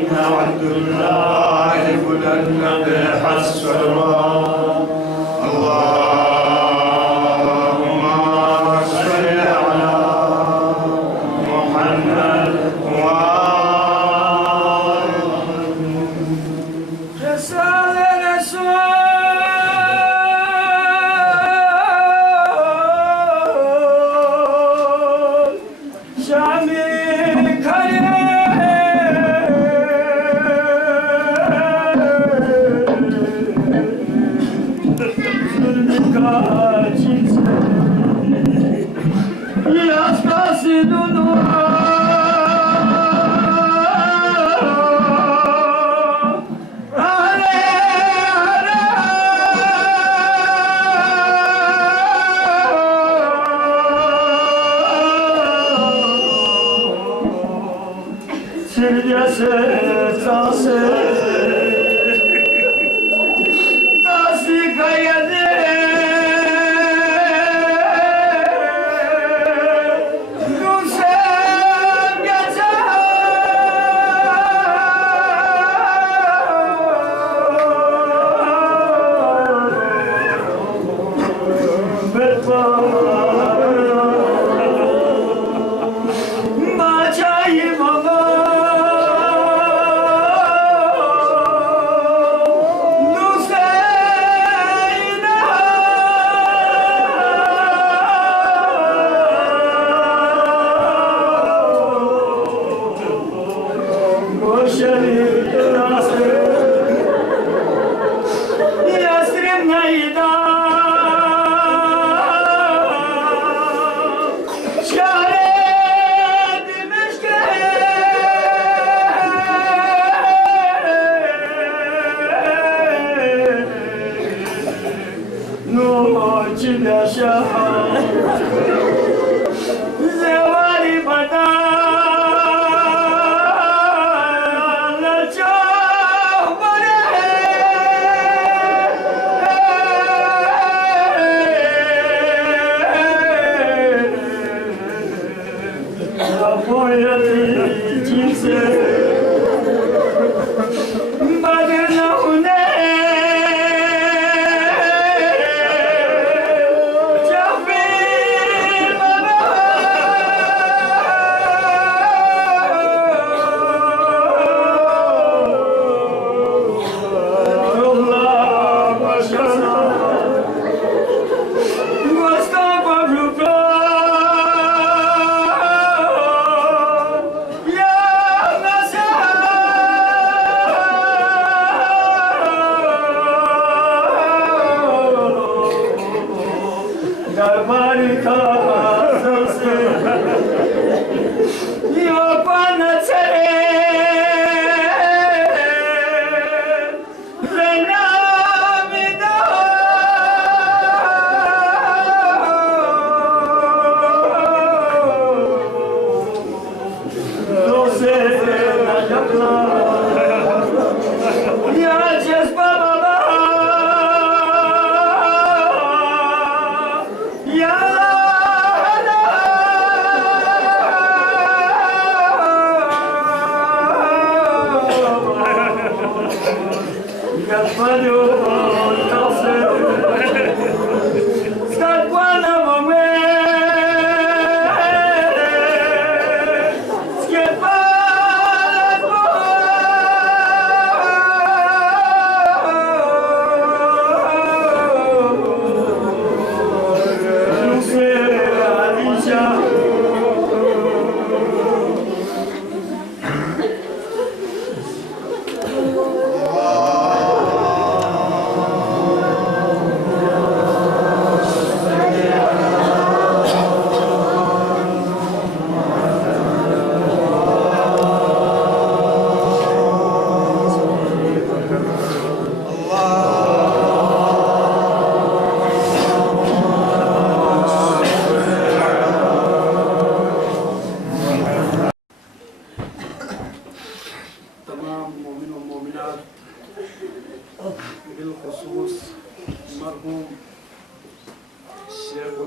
عبد الله بلند بحسرا اللهم صل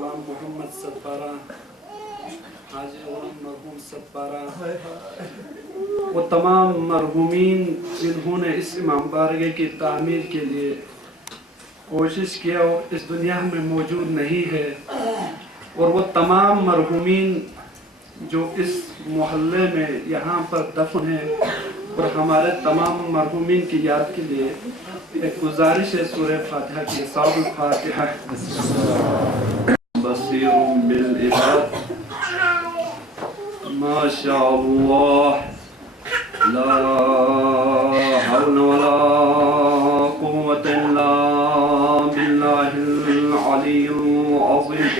على محمد حاجی غلام مرحوم ستارہ وہ تمام مرحومین جنہوں نے اس امام بارگاہ کی تعمیر کے لیے کوشش کیا اور اس دنیا میں موجود نہیں ہے، اور وہ تمام مرحومین جو اس محلے میں یہاں پر دفن ہیں، اور ہمارے تمام مرحومین کی یاد کے لیے ایک گزارش ہے سورہ فاتحہ کی، صاحب الفاتحہ۔ بصیر بالعباد، ما شاء اللہ، لا حول ولا قوة الا باللہ العلی العظیم۔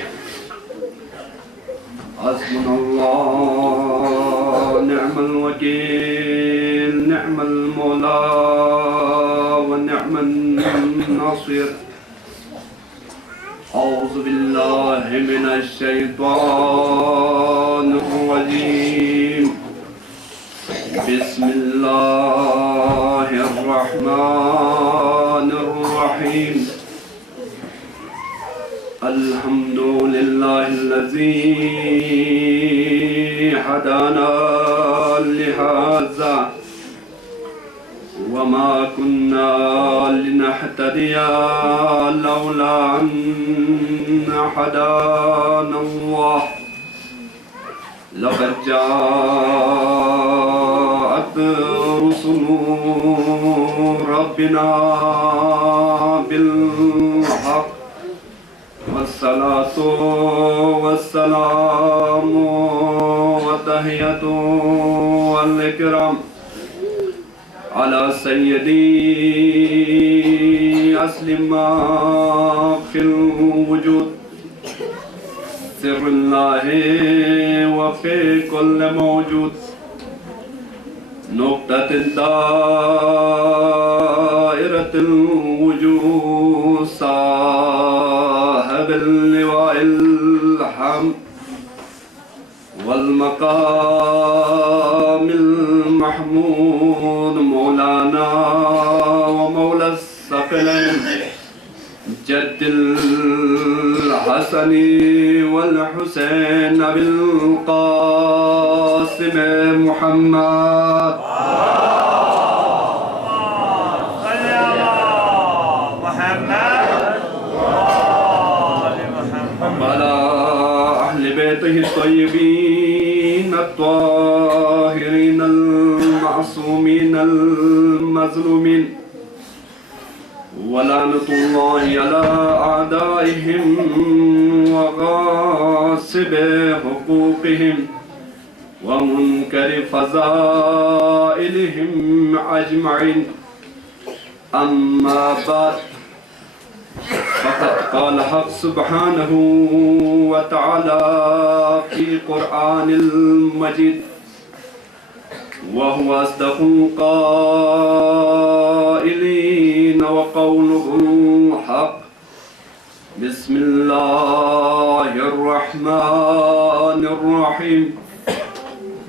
حسبنا اللہ نعم الوکیل، نعم المولا ونعم الناصر۔ اعوذ باللہ من الشیطان الرجیم، بسم اللہ الرحمن الرحیم۔ الحمد للہ الذی ہدانا لہذا وما كنا لنهتدي لولا أن هدانا الله، لقد جاءت رسل ربنا بالحق، والصلاة والسلام والتحية والإكرام على سيدي أصل ما في الوجود، سر الله وفي كل موجود، نقطة دائرة الوجود، صاحب اللواء الحمد والمقام المحمود، مولانا ومولى الثقلين، جد الحسن والحسين أبي القاسم محمد، وعلى أهل بيته الطيبين الطاهرين المعصومين المظلومين، ولعنة الله على أعدائهم وغاصب حقوقهم ومنكر فضائلهم أجمعين، أما بعد، فقد قال حق سبحانه وتعالى في قرآن المجيد، وهو أصدق القائلين وقوله الحق، بسم الله الرحمن الرحيم،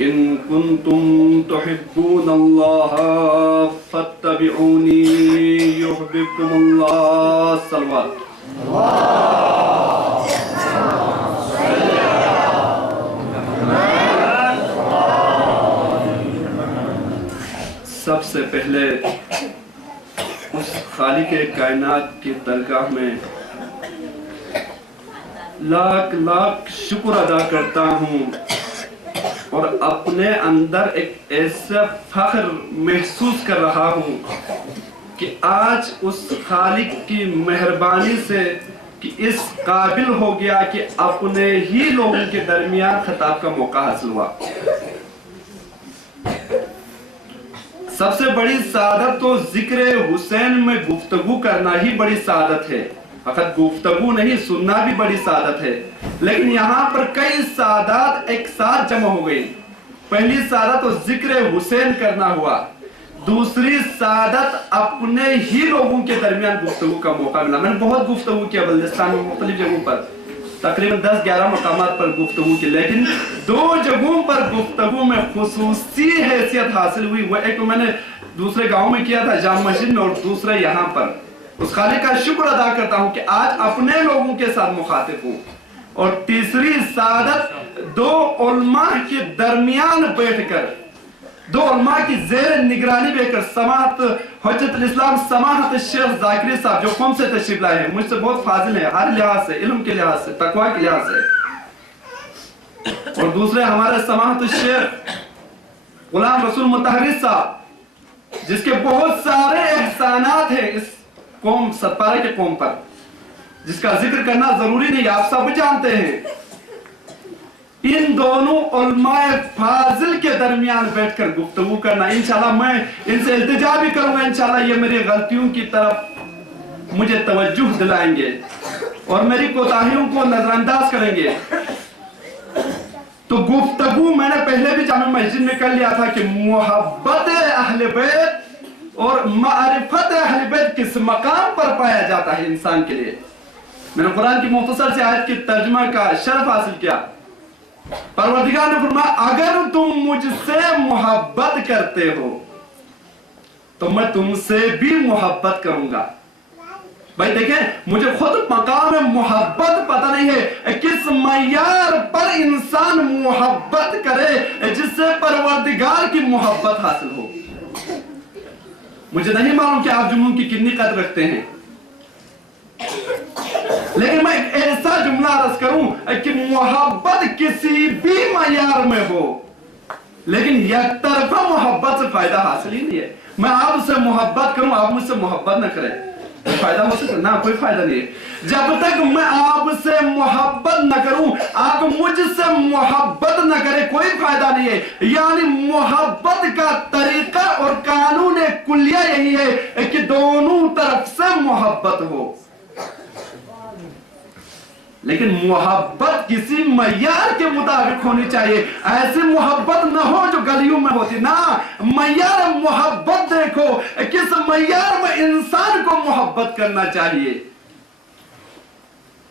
إن كنتم تحبون الله فاتبعوني يحببكم الله، صلوات۔ سب سے پہلے اس خالق کائنات کی درگاہ میں لاکھ لاکھ شکر ادا کرتا ہوں، اور اپنے اندر ایک ایسا فخر محسوس کر رہا ہوں کہ آج اس خالق کی مہربانی سے کہ اس قابل ہو گیا کہ اپنے ہی لوگوں کے درمیان خطاب کا موقع حاصل ہوا۔ سب سے بڑی سعادت تو ذکر حسین میں گفتگو کرنا ہی بڑی سعادت ہے، فقط گفتگو نہیں، سننا بھی بڑی سعادت ہے، لیکن یہاں پر کئی سعادت ایک ساتھ جمع ہو گئی۔ پہلی سعادت تو ذکر حسین کرنا ہوا، دوسری سعادت اپنے ہی لوگوں کے درمیان گفتگو کا موقع ملا۔ میں نے بہت گفتگو کیا بلدستان میں، مختلف جگہوں پر، تقریباً 10-11 مقامات پر گفتگو کی، لیکن 2 جگہوں پر گفتگو میں خصوصی حیثیت حاصل ہوئی۔ وہ ایک تو میں نے دوسرے گاؤں میں کیا تھا جامع مسجد میں، اور دوسرا یہاں پر۔ اس خالق کا شکر ادا کرتا ہوں کہ آج اپنے لوگوں کے ساتھ مخاطب ہوں۔ اور تیسری سعادت 2 علماء کے درمیان بیٹھ کر دو علماء کی زیر نگرانی بے کر سماحت حجت الاسلام سماحت شیخ ذاکری صاحب جو قوم سے تشریف لائے ہیں، مجھ سے بہت فاضل ہیں ہر لحاظ سے، علم کے لحاظ سے، تقوی کے لحاظ سے، اور دوسرے ہمارے سماحت الشیخ غلام رسول متحرک صاحب جس کے بہت سارے احسانات ہیں اس قوم ستپارہ کے قوم پر، جس کا ذکر کرنا ضروری نہیں، آپ سب جانتے ہیں۔ ان دونوں علماء فاضل کے درمیان بیٹھ کر گفتگو کرنا، انشاءاللہ میں ان سے التجا بھی کروں گا، انشاءاللہ یہ میری غلطیوں کی طرف مجھے توجہ دلائیں گے اور میری کوتاہیوں کو نظر انداز کریں گے۔ تو گفتگو میں نے پہلے بھی جامع مسجد میں کر لیا تھا کہ محبت اہل بیت اور معرفت اہل بیت کس مقام پر پایا جاتا ہے انسان کے لیے۔ میں نے قرآن کی مختصر سے آیت کی ترجمہ کا شرف حاصل کیا۔ پروردگار نے فرمایا اگر تم مجھ سے محبت کرتے ہو تو میں تم سے بھی محبت کروں گا۔ بھائی دیکھیں، مجھے خود مقام محبت پتہ نہیں ہے کس معیار پر انسان محبت کرے جس سے پروردگار کی محبت حاصل ہو۔ مجھے نہیں معلوم کہ آپ جملوں کی کتنی قدر رکھتے ہیں، لیکن میں ایک ایسا جملہ عرض کروں کہ محبت کسی بھی معیار میں ہو لیکن یک طرفہ محبت سے فائدہ حاصل ہی نہیں ہے۔ میں آپ سے محبت کروں، آپ مجھ سے محبت نہ کریں، فائدہ ہو سکتا نہ، کوئی فائدہ نہیں ہے۔ جب تک میں آپ سے محبت نہ کروں، آپ مجھ سے محبت نہ کریں، کوئی فائدہ نہیں ہے۔ یعنی محبت کا طریقہ اور قانون کلیہ یہی ہے کہ دونوں طرف سے محبت ہو، لیکن محبت کسی معیار کے مطابق ہونی چاہیے۔ ایسی محبت نہ ہو جو گلیوں میں ہوتی، نہ، معیار محبت دیکھو کس معیار میں انسان کو محبت کرنا چاہیے۔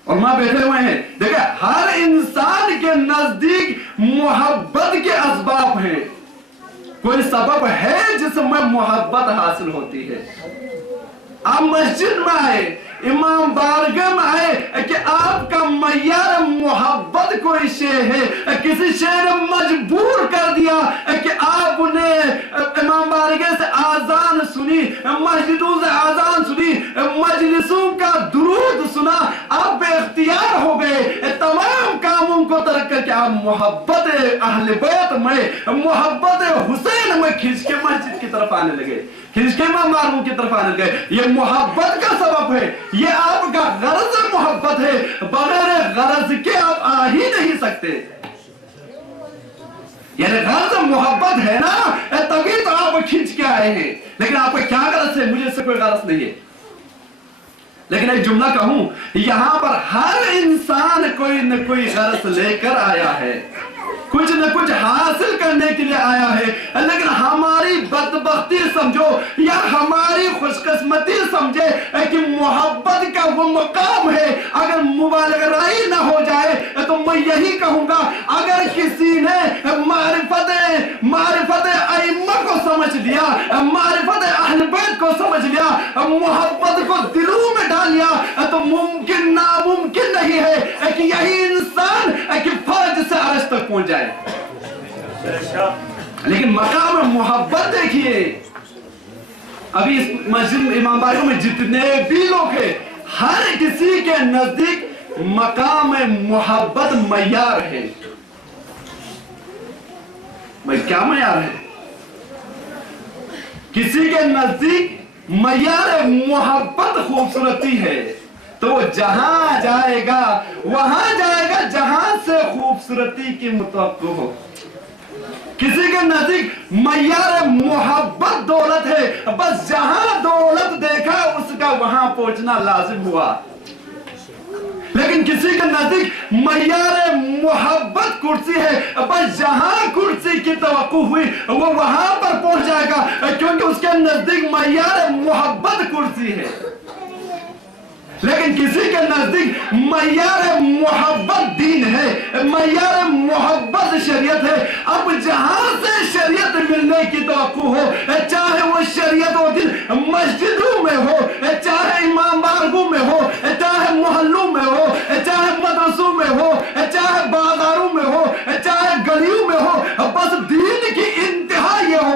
اور ماں بیٹھے ہوئے ہیں، دیکھیں ہر انسان کے نزدیک محبت کے اسباب ہیں، کوئی سبب ہے جس میں محبت حاصل ہوتی ہے۔ آپ مسجد میں آئے، امام بارگاہ میں آئے کہ آپ کا معیار محبت کوئی شے ہے، کسی شے نے مجبور کر دیا کہ آپ نے امام بارگاہ سے آذان سنی، مسجدوں سے آذان سنی، مجلسوں کا درود سنا، آپ بے اختیار ہو گئے، تمام کاموں کو ترک کر کے آپ محبت اہل بیت میں، محبت حسین میں کھنچ کے مسجد کی طرف آنے لگے، کھنچ کے معماروں کی طرف آنے لگے۔ یہ محبت کا سبب ہے، یہ آپ کا غرض محبت ہے، بغیر غرض کے آپ آ ہی نہیں سکتے۔ یعنی غرض محبت ہے نا، تبھی تو آپ کھنچ کے آئے ہیں، لیکن آپ کا کیا غرض ہے؟ مجھے اس سے کوئی غرض نہیں ہے۔ لیکن ایک جملہ کہوں، یہاں پر ہر انسان کوئی نہ کوئی غرض لے کر آیا ہے، کچھ نہ کچھ حاصل کرنے کے لیے آیا ہے، لیکن ہماری بدبختی سمجھو یا ہماری خوش قسمتی سمجھے کہ محبت کا وہ مقام ہے، اگر مبالغہ رائی نہ ہو جائے تو میں یہی کہوں گا، اگر کسی نے معرفت ائمہ کو سمجھ لیا، معرفت اہل بیت کو سمجھ لیا، محبت کو دلوں میں ڈال لیا، تو ممکن ناممکن نہیں ہے کہ یہی انسان کہ فرج سے عرش تک پہنچ جائے۔ لیکن مقام محبت دیکھیے، ابھی اس مسجد امام بارگاہ میں جتنے بھی لوگ ہیں، ہر کسی کے نزدیک مقام محبت معیار ہے۔ کیا معیار ہے؟ کسی کے نزدیک معیار محبت خوبصورتی ہے، تو وہ جہاں جائے گا وہاں جائے گا جہاں سے خوبصورتی کی متوقع ہو۔ کسی کے نزدیک معیار محبت دولت ہے، بس جہاں دولت دیکھا اس کا وہاں پہنچنا لازم ہوا۔ لیکن کسی کے نزدیک معیار محبت کرسی ہے، بس جہاں کرسی کی توقع ہوئی وہ وہاں پر پہنچ جائے گا، کیونکہ اس کے نزدیک معیار محبت کرسی ہے۔ لیکن کسی کے نزدیک معیار محبت دین ہے، معیار محبت شریعت ہے۔ اب جہاں سے شریعت ملنے کی توقع ہو، چاہے وہ شریعت و دین مسجدوں میں ہو، چاہے امام بارگاہوں میں ہو، چاہے محلوں میں ہو، چاہے مدرسوں میں ہو، چاہے بازاروں میں ہو، چاہے گلیوں میں ہو، بس دین کی انتہا یہ ہو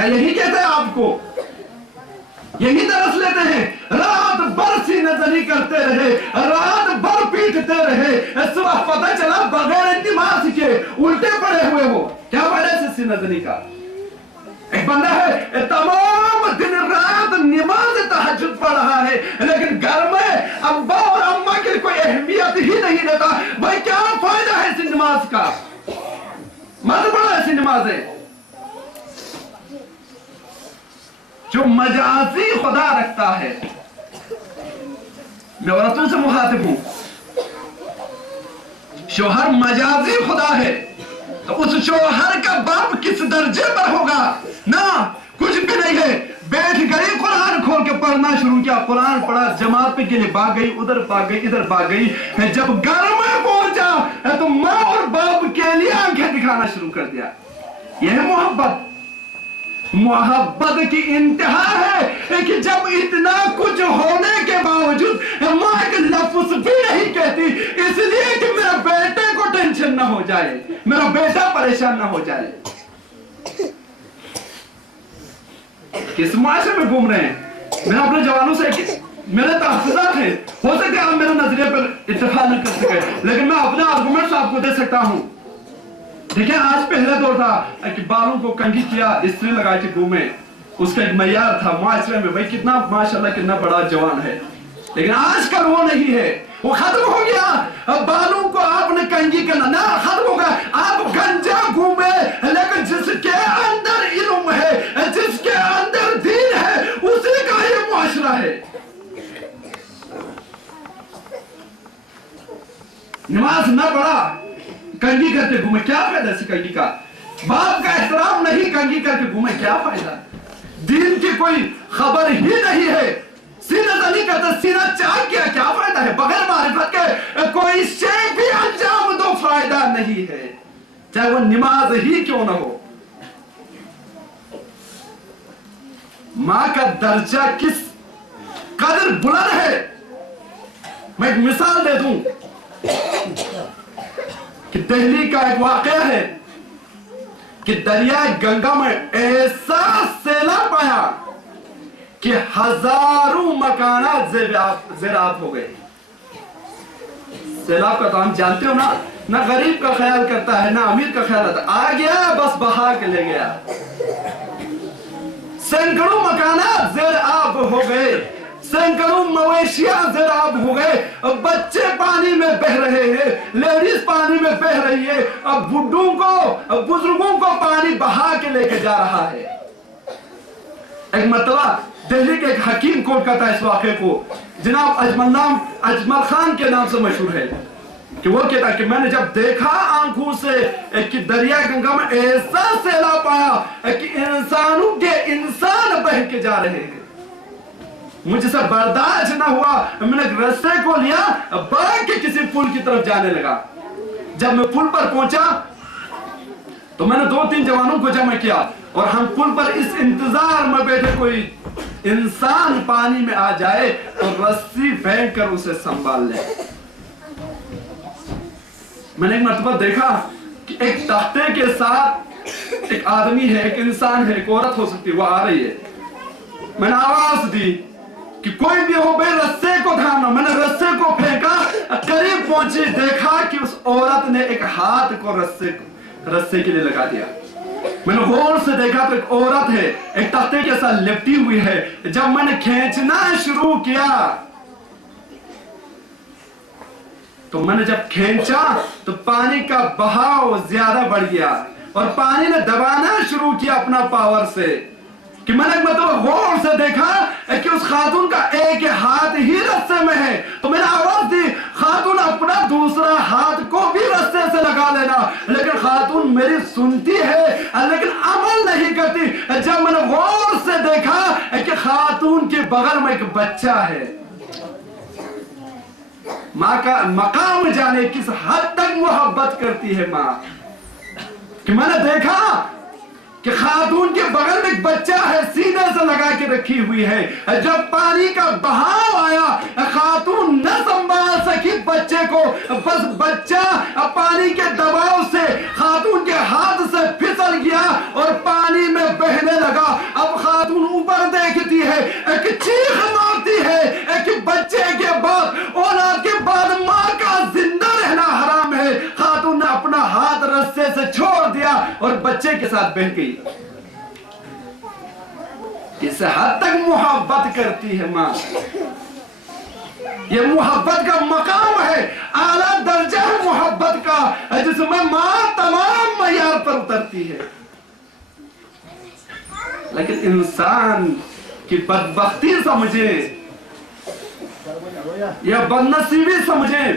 کیا یہی کہتے ہیں آپ کو؟ یہی درس لیتے ہیں؟ رات بھر سینہ زنی کرتے رہے، رات بھر پیٹتے رہے، صبح پتہ چلا بغیر نماز کے الٹے پڑے ہوئے ہو، کیا وجہ سے سینہ زنی کا؟ ایک بندہ ہے تمام دن رات نماز تہجد پڑھ رہا ہے، لیکن گھر میں ابا اور اماں کی کوئی اہمیت ہی نہیں دیتا۔ بھائی کیا فائدہ ہے اس نماز کا؟ مت پڑھو ایسی نمازیں۔ جو مجازی خدا رکھتا ہے، میں عورتوں سے مخاطب ہوں، شوہر مجازی خدا ہے تو اس شوہر کا باپ کس درجے پر ہوگا؟ نہ کچھ بھی نہیں ہے، بیٹھ گئی قرآن کھول کے پڑھنا شروع کیا، قرآن پڑھا، جماعت پہ کے لیے بھاگ گئی، ادھر بھاگ گئی، ادھر بھاگ گئی، جب گھر میں پہنچا تو ماں اور باپ کے لیے آنکھیں دکھانا شروع کر دیا۔ یہ ہے محبت۔ محبت کی انتہا ہے کہ جب اتنا کچھ ہونے کے باوجود ماں ایک لفظ بھی نہیں کہتی، اس لیے کہ میرے بیٹے کو ٹینشن نہ ہو جائے، میرا بیٹا پریشان نہ ہو جائے۔ کس معاشرے میں گھوم رہے ہیں؟ میں اپنے جوانوں سے میرے تحفظات ہیں، ہو سکتے آپ میرے نظریے پر اتفاق نہ کر سکے، لیکن میں اپنے آرگومنٹس آپ کو دے سکتا ہوں۔ دیکھیں آج پہلے دور تھا کہ بالوں کو کنگھی کیا، استری لگا کے گھومے، اس کا ایک معیار تھا معاشرے میں، بھائی کتنا ماشاءاللہ کتنا بڑا جوان ہے، لیکن آج کل وہ نہیں ہے، وہ ختم ہو گیا۔ اب بالوں کو آپ نے کنگھی کرنا نہ، ختم ہو گیا۔ آپ گنجا گھومے، لیکن جس کے اندر علم ہے، جس کے اندر دین ہے، اسی کا یہ معاشرہ ہے۔ نماز نہ پڑھا، کنگھی کرتے گھومے، کیا فائدہ اسی کنگھی کا؟ باپ کا احترام نہیں، کنگھی کر کے گھومے، کیا فائدہ؟ دین کی کوئی خبر ہی نہیں ہے، سینہ زنی کرتے، سینہ چاک کیا، کیا فائدہ ہے؟ بغیر معرفت کے کوئی شے بھی انجام دو، فائدہ نہیں ہے، چاہے وہ نماز ہی کیوں نہ ہو۔ ماں کا درجہ کس قدر بلند ہے، میں ایک مثال دے دوں کہ دہلی کا ایک واقعہ ہے کہ دریائے گنگا میں ایسا سیلاب آیا کہ ہزاروں مکانات زیر آب ہو گئے۔ سیلاب کا تو ہم جانتے ہو نا، نہ غریب کا خیال کرتا ہے، نہ امیر کا خیال کرتا ہے، آ گیا بس بہا کے لے گیا۔ سینکڑوں مکانات زیر آب ہو گئے، سینکڑوں مویشیاں زیر آب ہو گئے، بچے پانی میں بہ رہے ہیں، لیڈیز پانی میں بہ رہی ہے، اب بڈھوں کو، بزرگوں کو پانی بہا کے لے کے جا رہا ہے۔ ایک مرتبہ دہلی کے ایک حکیم کوٹ کرتا ہے اس واقعے کو، جناب اجمل خان کے نام سے مشہور ہے، کہ وہ کہتا ہے کہ میں نے جب دیکھا آنکھوں سے کہ دریا گنگا میں ایسا سیلاب آیا کہ انسانوں کے انسان بہ کے جا رہے ہیں، مجھ سے برداشت نہ ہوا، میں نے رستے کو لیا، بھاگ کے کسی پل کی طرف جانے لگا۔ جب میں پل پر پہنچا تو میں نے 2-3 جوانوں کو جمع کیا اور ہم پل پر اس انتظار میں بیٹھے کوئی انسان پانی میں آ جائے اور رسی پھینک کر اسے سنبھال لے۔ میں نے ایک مرتبہ دیکھا کہ ایک تختے کے ساتھ ایک آدمی ہے، ایک انسان ہے، ایک عورت ہو سکتی ہے، وہ آ رہی ہے۔ میں نے آواز دی کہ کوئی بھی ہو بے رسے کو تھامنا، میں نے رسے کو پھینکا، قریب پہنچی، دیکھا کہ اس عورت نے ایک ہاتھ کو رسے کے لیے لگا دیا۔ میں نے غور سے دیکھا تو ایک عورت ہے، ایک تختے کے ساتھ لپٹی ہوئی ہے۔ جب میں نے کھینچنا شروع کیا تو میں نے جب کھینچا تو پانی کا بہاؤ زیادہ بڑھ گیا اور پانی نے دبانا شروع کیا اپنا پاور سے، کہ میں نے مطلب غور سے دیکھا کہ اس خاتون کا ایک ہاتھ ہی رسے میں ہے، تو میں نے آواز دی خاتون اپنا دوسرا ہاتھ کو بھی رسے سے لگا لینا، لیکن خاتون میری سنتی ہے لیکن عمل نہیں کرتی۔ جب میں نے غور سے دیکھا کہ خاتون کے بغل میں ایک بچہ ہے، ماں کا مقام جانے کس حد تک محبت کرتی ہے ماں، کہ میں نے دیکھا کہ خاتون کے بغل میں ایک بچہ ہے، سینے سے لگا کے رکھی ہوئی ہے۔ جب پانی کا بہاؤ آیا خاتون نہ سنبھال سکی بچے کو، بس بچہ پانی کے دباؤ سے خاتون کے ہاتھ سے پھسل گیا اور پانی میں بہنے لگا۔ لیا اور بچے کے ساتھ بیٹھ گئی. اس حد تک محبت کرتی ہے ماں. یہ محبت کا مقام ہے, اعلیٰ درجہ ہے محبت کا, جس میں ماں تمام معیار پر اترتی ہے. لیکن انسان کی بدبختی سمجھیں یا بدنصیبی سمجھیں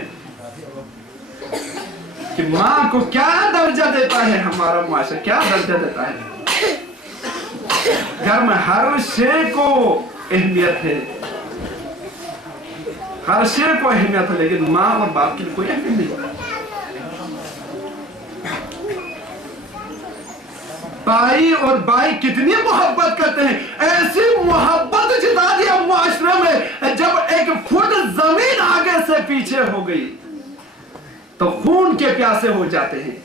کہ ماں کو کیا درجہ دیتا ہے ہمارا معاشرہ, کیا درجہ دیتا ہے. گھر میں ہر شے کو اہمیت ہے, ہر شے کو اہمیت ہے, لیکن ماں اور باپ کی کوئی اہمیت نہیں. بھائی اور بھائی کتنی محبت کرتے ہیں, ایسی محبت جتا دیا معاشرے میں جب ایک فٹ زمین آگے سے پیچھے ہو گئی تو خون کے پیاسے ہو جاتے ہیں.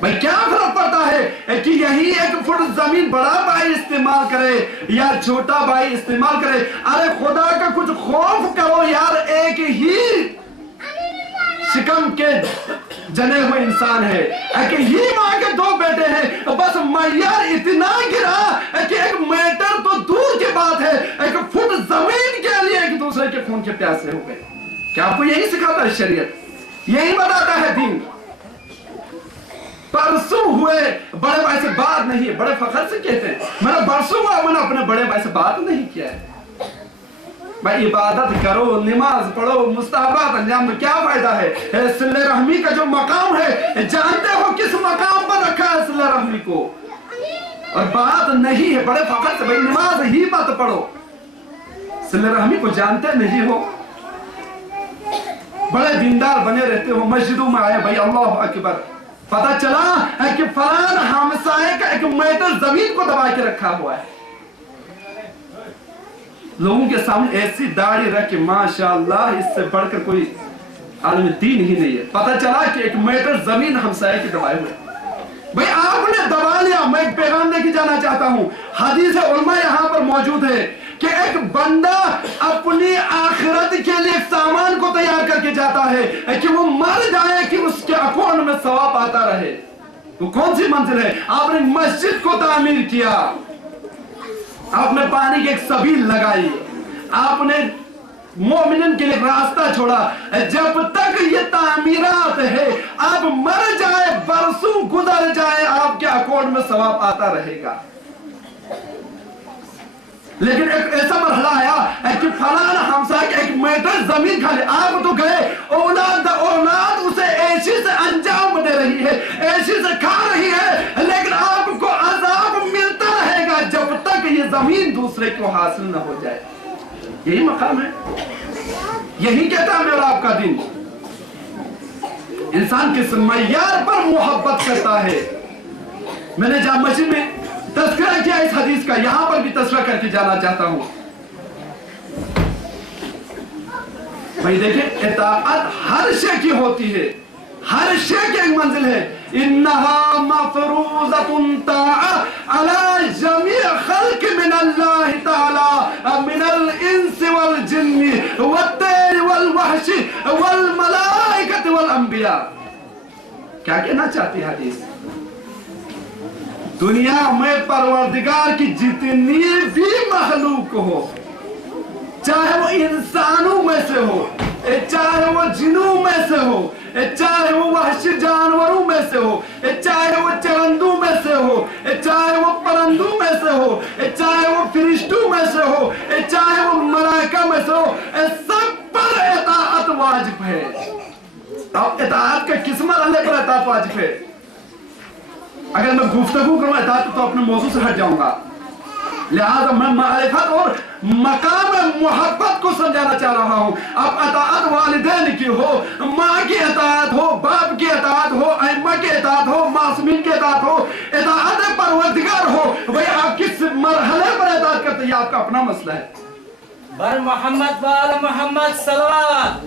بھائی کیا فرق پڑتا ہے کہ یہی ایک فٹ زمین بڑا بھائی استعمال کرے یا چھوٹا بھائی استعمال کرے. ارے خدا کا کچھ خوف کرو یار, ایک ہی شکم کے جنے ہوئے انسان ہے, ایک ہی ماں کے دو بیٹے ہیں, بس معیار اتنا گرا کہ ایک میٹر تو دور کی بات ہے, ایک فٹ زمین کے لیے ایک دوسرے کے خون کے پیاسے ہو گئے. کیا آپ کو یہی سکھاتا ہے شریعت, یہی بتاتا ہے دین؟ برسوں ہوئے بڑے بھائی سے بات نہیں, بڑے فخر سے کہتے ہیں میں نے برسوں ہوا میں نے اپنے بڑے بھائی سے بات نہیں کیا ہے. بھائی عبادت کرو, نماز پڑھو, مستحبات انجام دو, کیا فائدہ ہے؟ صلہ رحمی کا جو مقام ہے جانتے ہو کس مقام پر رکھا ہے صلہ رحمی کو, اور بات نہیں ہے بڑے فخر سے بھائی نماز ہی مت پڑھو, صلہ رحمی کو جانتے نہیں ہو, بڑے دیندار بنے رہتے ہو, مسجدوں میں آئے بھائی اللہ اکبر, پتہ چلا کہ فلان ہمسائے کا ایک میٹر زمین کو دبا کے رکھا ہوا ہے. لوگوں کے سامنے ایسی داڑھی رکھ کے ماشاءاللہ اس سے بڑھ کر کوئی عالم دین ہی نہیں ہے. پتہ چلا کہ ایک میٹر زمین ہمسائے کی دبائے ہوئے. بھئی آپ نے دبا لیا. میں ایک پیغام دے کے جانا چاہتا ہوں, حدیث علماء یہاں پر موجود ہے کہ ایک بندہ اپنی آخرت کے لیے ایک سامان کو تیار کر کے جاتا ہے کہ وہ مر جائے کہ اس کے اکاؤنٹ میں ثواب آتا رہے. وہ کون سی منزل ہے؟ آپ نے مسجد کو تعمیر کیا, آپ نے پانی کی ایک سبیل لگائی, آپ نے مومنین کے لیے راستہ چھوڑا. جب تک یہ تعمیرات ہے آپ مر جائے, برسوں گزر جائے, آپ کے اکاؤنٹ میں ثواب آتا رہے گا. لیکن ایک ایسا مرحلہ آیا کہ فلان ہمسائے ایک میٹر زمین کھا لے, آپ تو گئے, اولاد اسے ایسی سے انجام دے رہی ہے, ایسی سے کھا رہی ہے, لیکن آپ کو عذاب ملتا رہے گا جب تک یہ زمین دوسرے کو حاصل نہ ہو جائے. یہی مقام ہے, یہی کہتا ہے میرا آپ کا دین. انسان کس معیار پر محبت کرتا ہے. میں نے جامع مسجد میں تذکرہ کیا اس حدیث کا, یہاں پر بھی تذکرہ کر کے جانا چاہتا ہوں. بھائی دیکھیں اطاعت ہر شے کی ہوتی ہے, ہر شے کی ایک منزل ہے. انہا مفروضۃ طاعہ علی جمیع خلق من اللہ تعالی من الانس والجن والطیر والوحش والملائکۃ والانبیاء. کیا کہنا چاہتی ہے حدیث؟ دنیا میں پروردگار کی جتنی بھی مخلوق ہو, چاہے وہ انسانوں میں سے ہو, چاہے وہ جنوں میں سے ہو, چاہے وہ وحشی جانوروں میں سے ہو, چاہے وہ چرندوں میں سے ہو, چاہے وہ پرندوں میں سے ہو, چاہے وہ فرشتوں میں سے ہو, چاہے وہ ملائکہ میں سے ہو, سب پر اطاعت واجب ہے. اب اطاعت کا کس مرحلے پر اطاعت واجب ہے؟ اگر میں گفتگو کروں اطاعت تو اپنے موضوع سے ہٹ جاؤں گا, لہذا میں معرفت اور مقام محبت کو سمجھانا چاہ رہا ہوں. اب اطاعت والدین کی ہو, ماں کی اطاعت ہو, باپ کی اطاعت ہو, ائمہ کی اطاعت ہو, معصومین کی اطاعت ہو, اطاعت پروردگار ہو, بھئی آپ کس مرحلے پر اطاعت کرتے ہیں یہ آپ کا اپنا مسئلہ ہے. بر محمد وآل محمد صلوات.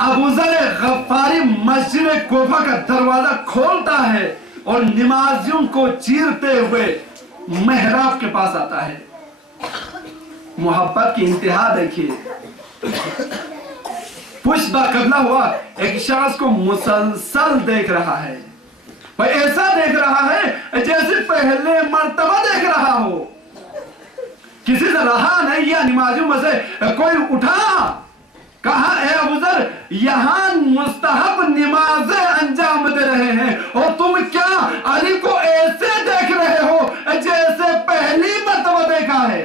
ابو ذر غفاری مسجد کوفہ کا دروازہ کھولتا ہے اور نمازیوں کو چیرتے ہوئے محراب کے پاس آتا ہے. محبت کی انتہا دیکھیے. پشت با قبلہ ہوا ایک شخص کو مسلسل دیکھ رہا ہے. وہ ایسا دیکھ رہا ہے جیسے پہلے مرتبہ دیکھ رہا ہو. کسی سے رہا نہیں یا نمازیوں میں سے کوئی اٹھا کہا اے ابو ذر یہاں مستحب نمازیں انجام دے رہے ہیں اور تم کیا علی کو ایسے دیکھ رہے ہو جیسے پہلی مرتبہ دیکھا ہے.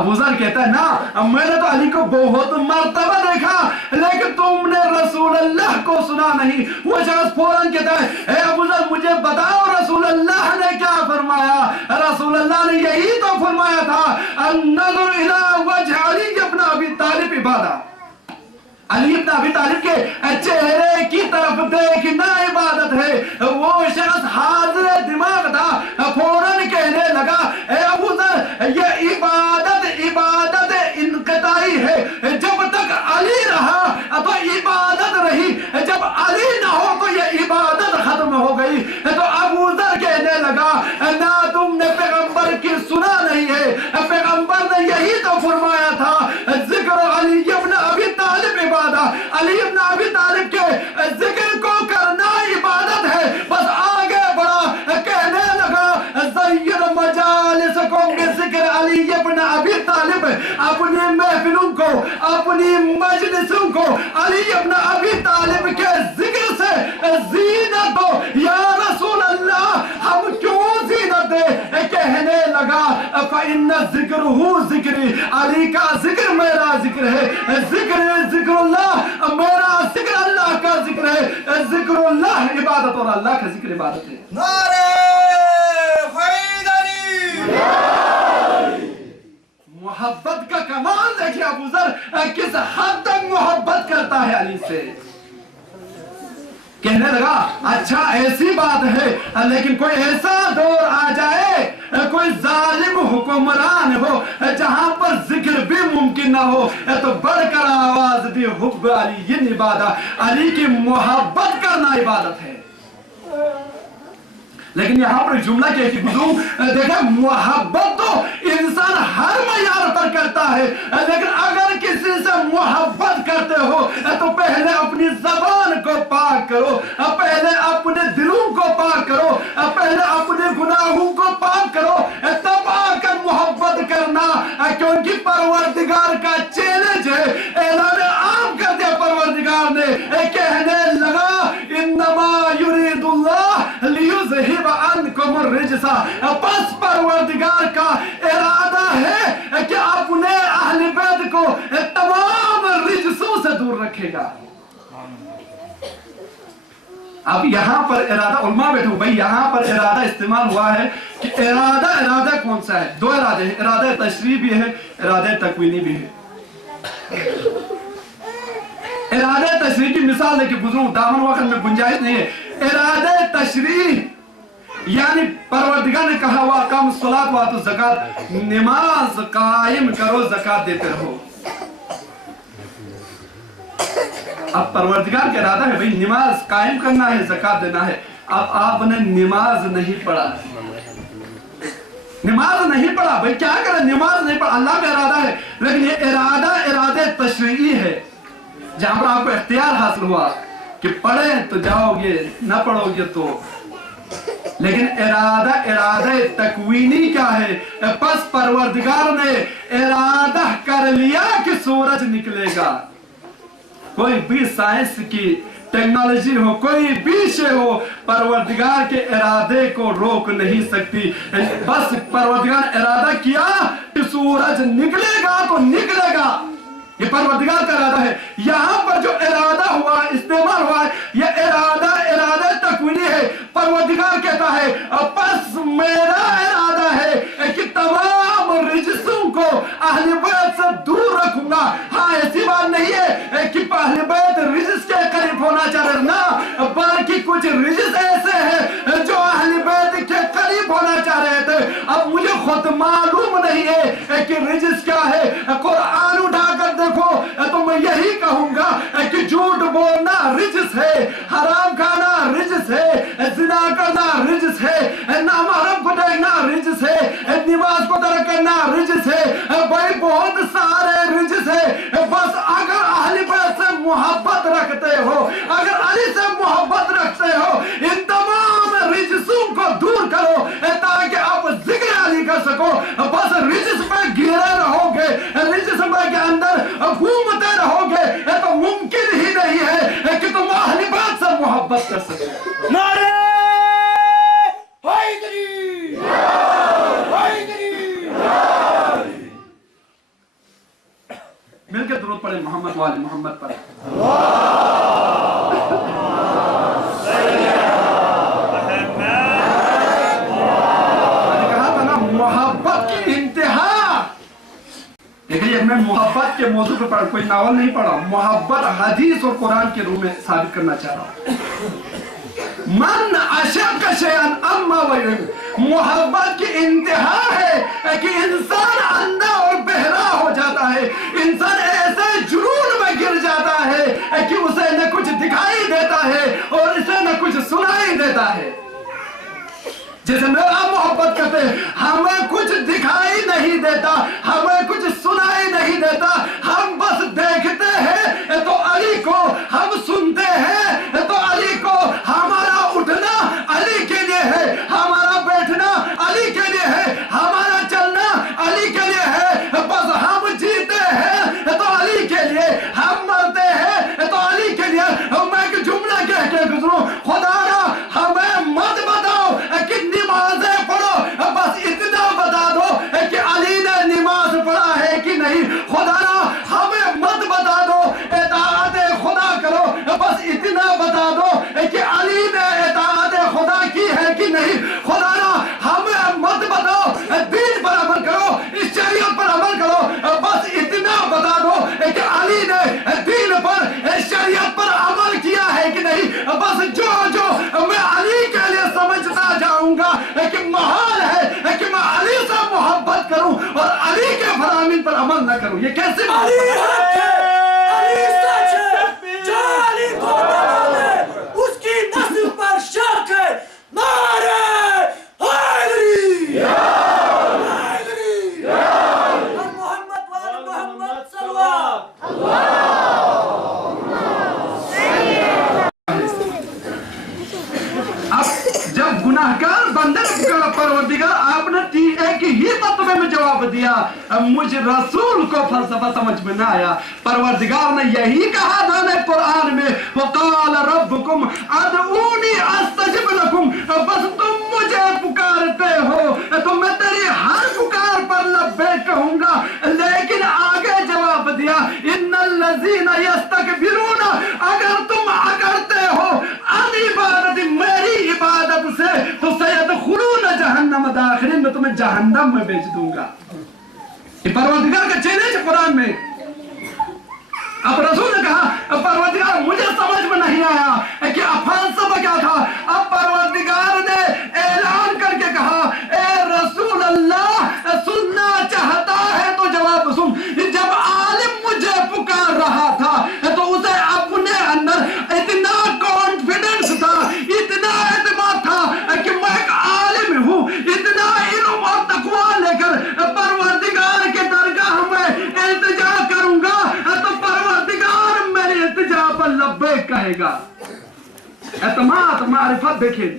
ابو ذر کہتا ہے نا میں نے تو علی کو بہت مرتبہ دیکھا لیکن تم نے رسول اللہ کو سنا نہیں. وہ شخص فوراً کہتا ہے اے ابو ذر مجھے بتاؤ رسول اللہ نے کیا فرمایا. رسول اللہ نے یہی تو فرمایا تھا النظر الی وجہ علی ابن ابی طالب عبادہ. علی ابن ابی طالب کے چہرے کی طرف دیکھنا عبادت ہے. وہ شخص حاضر دماغ تھا فوراً کہنے لگا اے ابو ذر یہ عبادت انقطاعی ہے. جب تک علی رہا تو عبادت رہی, جب علی نہ ہو تو یہ عبادت ختم ہو گئی. تو ابو ذر کہنے لگا نہ تم نے پیغمبر کی سنا نہیں ہے. پیغمبر نے یہی تو فرمایا تھا ذکر علی ابن ابی طالب عبادہ. علی ابن ابی طالب کے ذکر کو کرنا عبادت ہے. بس آگے بڑھا کہنے لگا زین مجالسکم بذکر علی ابن ابی طالب. اپنی محفلوں کو اپنی مجلسوں کو علی ابن ابی طالب کے ذکر سے زینت دو. یا رسول اللہ ہم کیوں زینت دے؟ کہنے لگا فإن ذکرہ ذکری, علی کا ذکر میرا ذکر ہے. ذکر اللہ میرا ذکر اللہ کا ذکر ہے. ذکر اللہ عبادت اور اللہ کا ذکر عبادت ہے. نعرہ حیدری. محبت کا کمال دیکھیں ابو ذر کس حد تک محبت کرتا ہے علی سے. کہنے لگا اچھا ایسی بات ہے لیکن کوئی ایسا دور آ جائے کوئی ظالم حکمران ہو جہاں پر ذکر بھی ممکن نہ ہو تو بڑھ کر آواز دی حب علی عبادہ. علی کی محبت کرنا عبادت ہے. لیکن یہاں پر جملہ کیا کہ دیکھیں محبت تو انسان ہر معیار پر کرتا ہے لیکن اگر کسی سے محبت کرتے ہو تو پہلے اپنی زبان کو پاک کرو, پہلے اپنے دلوں کو پاک کرو, پہلے اپنے گناہوں کو پاک کرو تب آ کر محبت کرنا. کیونکہ پروردگار کا چیلنج ہے. اعلان عام کر دیا پروردگار نے کہنے لگا انما یرید اللہ لیذہب عنکم الرجس. پس پروردگار کا ارادہ ہے کہ اپنے اہل بیت کو تمام رجسوں سے دور رکھے گا. اب یہاں پر ارادہ علماء بیٹھو بھائی یہاں پر ارادہ استعمال ہوا ہے کہ ارادہ کون سا ہے؟ دو ارادے ہیں, ارادہ تشریح بھی ہے, ارادہ تکوینی بھی ہے. ارادہ تشریح کی مثال لے کے گزروں دامن وقت میں گنجائش نہیں ہے. ارادہ تشریح یعنی پروردگار نے کہا وَأَقِیمُوا الصَّلَاةَ وَآتُوا الزَّکَاةَ, نماز قائم کرو زکات دیتے رہو. اب پروردگار کا ارادہ ہے بھئی نماز قائم کرنا ہے زکات دینا ہے. اب آپ نے نماز نہیں پڑھا, نماز نہیں پڑھا بھئی کیا کریں, نماز نہیں پڑھا, اللہ کا ارادہ ہے لیکن یہ ارادہ تشریعی ہے جہاں پر آپ کو اختیار حاصل ہوا کہ پڑھیں تو جاؤ گے نہ پڑھو گے تو. لیکن ارادہ تکوینی کیا ہے؟ پس پروردگار نے ارادہ کر لیا کہ سورج نکلے گا. کوئی بھی سائنس کی ٹیکنالوجی ہو کوئی بھی شے ہو پروردگار کے ارادے کو روک نہیں سکتی. بس پروردگار ارادہ کیا کہ سورج نکلے گا تو نکلے گا. یہ پروردگار کا ارادہ ہے. یہاں پر جو ارادہ ہوا استعمال ہوا ہے یہ ارادہ تکوینی ہے. پروردگار کہتا ہے پس میرا ارادہ ہے کہ تمام رجسوں کو اہل بیت سے دور رکھوں گا. ہاں ایسی بات نہیں ہے کہ اہل بیت رجس کے قریب ہونا چاہ رہے نا, بلکہ کچھ رجس ایسے ہیں جو اہل بیت کے قریب ہونا چاہ رہے تھے اب مجھے خود معلوم نہیں ہے کہ رجس کیا ہے. قرآن اٹھا کر دیکھو تو میں یہی کہوں گا کہ جھوٹ بولنا رجس ہے, حرام کھانا رجس ہے, زنا کرنا رجس ہے, نامحرم کو دیکھنا رجس ہے, نماز کو ترک کرنا رجس ہے. بھائی بہت سارے رجس ہے. بس اگر اہل بیت سے محبت رکھتے ہو, اگر علی سے محبت رکھتے ہو, ان تمام رجسوں کو دور کرو تاکہ آپ ذکر علی کر سکو. بس رجس میں گھیرے رہو گے, رجس میں کے اندر گھومتے رہو گے تو ممکن ہی نہیں ہے کہ تم اہل بیت سے محبت کر سکو. نعرہ حیدری حیدری. مل کے درود پڑھیں محمد والے محمد پر. کہا تھا نا محبت کی انتہا. دیکھئے میں محبت کے موضوع پر کوئی ناول نہیں پڑھا, محبت حدیث اور قرآن کے روح میں ثابت کرنا چاہ رہا ہوں. من اشق شیئن اما ویعن, محبت کی انتہا ہے کہ انسان اندھا اور بہرا ہو جاتا ہے, انسان ایسے جنون میں گر جاتا ہے کہ اسے نہ کچھ دکھائی دیتا ہے اور اسے نہ کچھ سنائی دیتا ہے. جیسے میرا محبت کرتے ہیں, ہمیں کچھ دکھائی نہیں دیتا, ہمیں کچھ سنائی نہیں دیتا, ہم بس دیکھتے ہیں تو علی کو, ہم سنتے ہیں تو علی کو. ہمارا اٹھنا علی کے لیے ہے, ہمارا بیٹھنا علی کے لیے ہے, ہمارا چلنا علی کے لیے ہے. بس ہم جیتے ہیں تو علی کے لیے, ہم مرتے ہیں تو علی کے لیے. میں ایک جملہ کہہ کے گزروں, خدا را ہمیں مت بتاؤ کہ نمازیں پڑھو, بس اتنا بتا دو کہ علی نے نماز پڑھا ہے کہ نہیں. خدا را ہمیں مت بتا دو اطاعت خدا کرو, بس اتنا بتا دو کہ علی نے اطاعت خدا کی ہے کہ نہیں. خدا را ہمیں مت بتاؤ دین پر عمل کرو, اس شریعت پر عمل کرو, بس اتنا بتا دو کہ علی نے دین پر شریعت پر عمل کیا ہے کہ نہیں. بس جو میں علی کے لیے سمجھتا جاؤں گا کہ محال ہے کہ میں علی سے محبت کروں اور علی کے فرامین پر عمل نہ کروں. یہ کیسے علی حق ہے, علی سچ ہے, جو علی کو مانے اس کی نسل پر شک ہے. نعرہ حیدری حیدری اور محمد وال محمد صلوات. اب جب گناہگار بندے نے پکارا پروردگار, آپ نے ایک ہی خطبے میں جواب دیا, مجھ رسول کو فلسفہ سمجھ میں نہ آیا. پروردگار نے یہی کہا تھا نا قرآن میں, وقال ربکم ادعونی استجب لکم. بس تم مجھے پکارتے ہو تو میں تیری ہر پکار پر لبیک کہوں گا. لیکن آگے جواب دیا, ان الذین یستکبرون, اگر تم اکڑتے ہو ان عبادت میری عبادت سے تو سیدخلون جہنم داخلین, میں تمہیں جہنم میں بیچ دوں گا. یہ پروردگار کا چیلنج قرآن میں. اب رسول نے کہا پروردگار مجھے سمجھ میں نہیں آیا کہ فلسفہ کیا تھا. اب پروردگار نے اعلان کر کے کہا, اے رسول اللہ سننا چاہتا ہے تو جواب سن. جب عالم مجھے پکار رہا تھا تو اسے اپنے اندر اتنا کانفیڈنس تھا, اتنا اعتماد تھا کہ میں ایک عالم ہوں, اتنا علم اور تقوی لے کر پروردگار کے درگاہ میں التجا کروں گا تو پروردگار میری التجا پر لبیک کہے گا. اعتماد معرفت دیکھیں,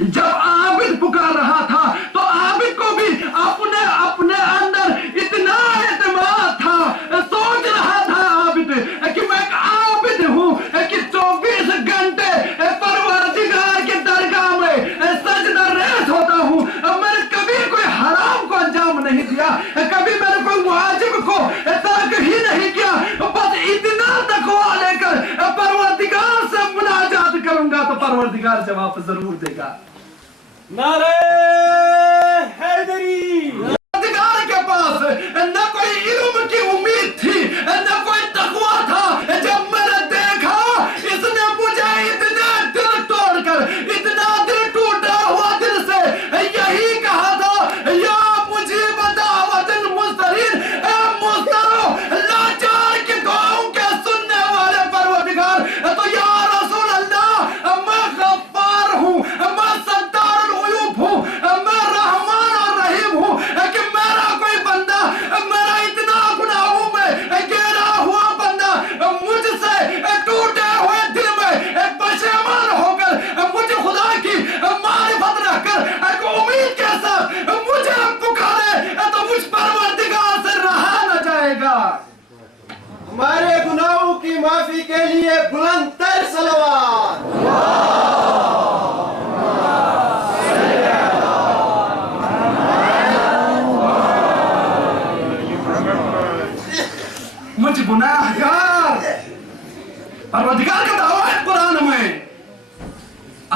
جب عابد پکار رہا تھا تو عابد کو بھی اپنے اندر اتنا اعتماد تھا, سوچ رہا تھا عابد کہ میں ایک عابد ہوں کہ 24 گھنٹے پروردگار کے درگاہ میں سجدہ ریز ہوتا ہوں. میں نے کبھی کوئی حرام کو انجام نہیں دیا, کبھی میں نے کوئی واجب کو ترک ہی نہیں کیا. بس اتنا تقویٰ لے کر پروردگار سے مناجات کروں گا تو پروردگار جواب ضرور دے گا. نعرہ حیدری. پروردگار کے پاس نہ کوئی علم کی امید تھی, نہ کوئی تقویٰ تھا. جب میں نے دیکھا اس نے مجھے اتنا دل توڑ کر, اتنا دل ٹوٹا ہوا دل سے یہی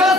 10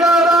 11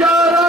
11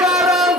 11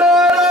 13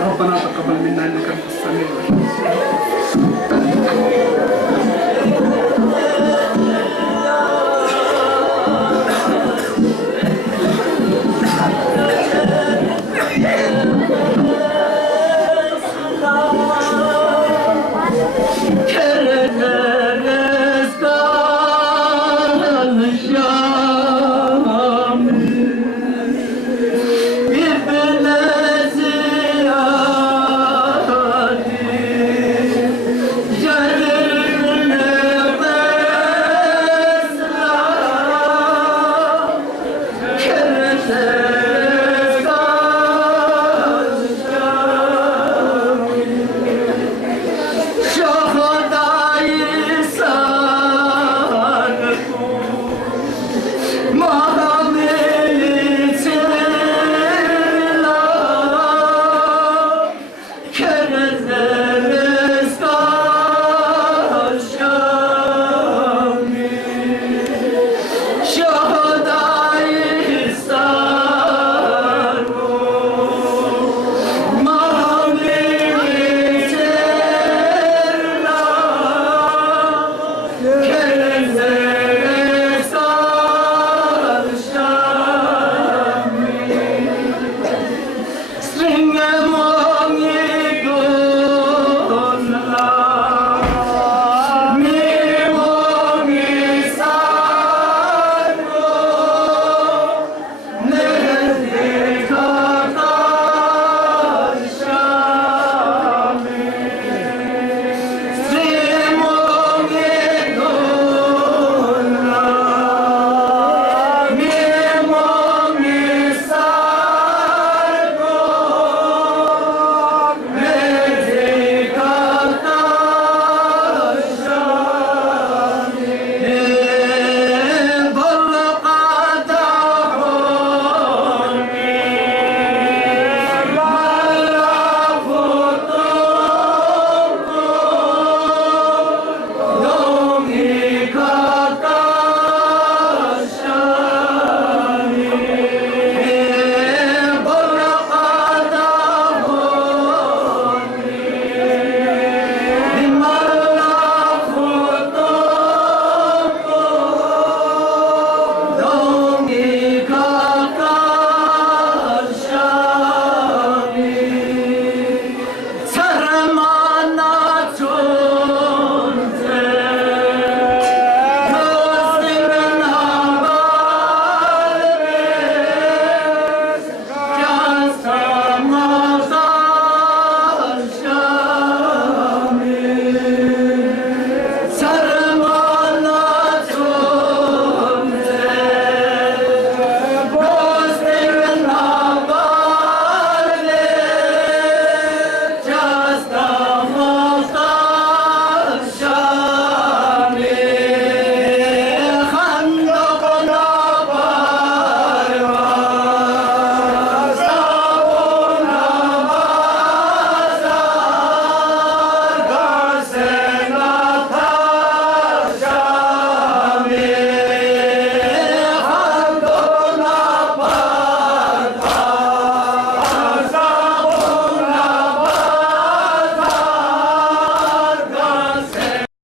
ربنا تقبل منا انك انت السميع العليم. String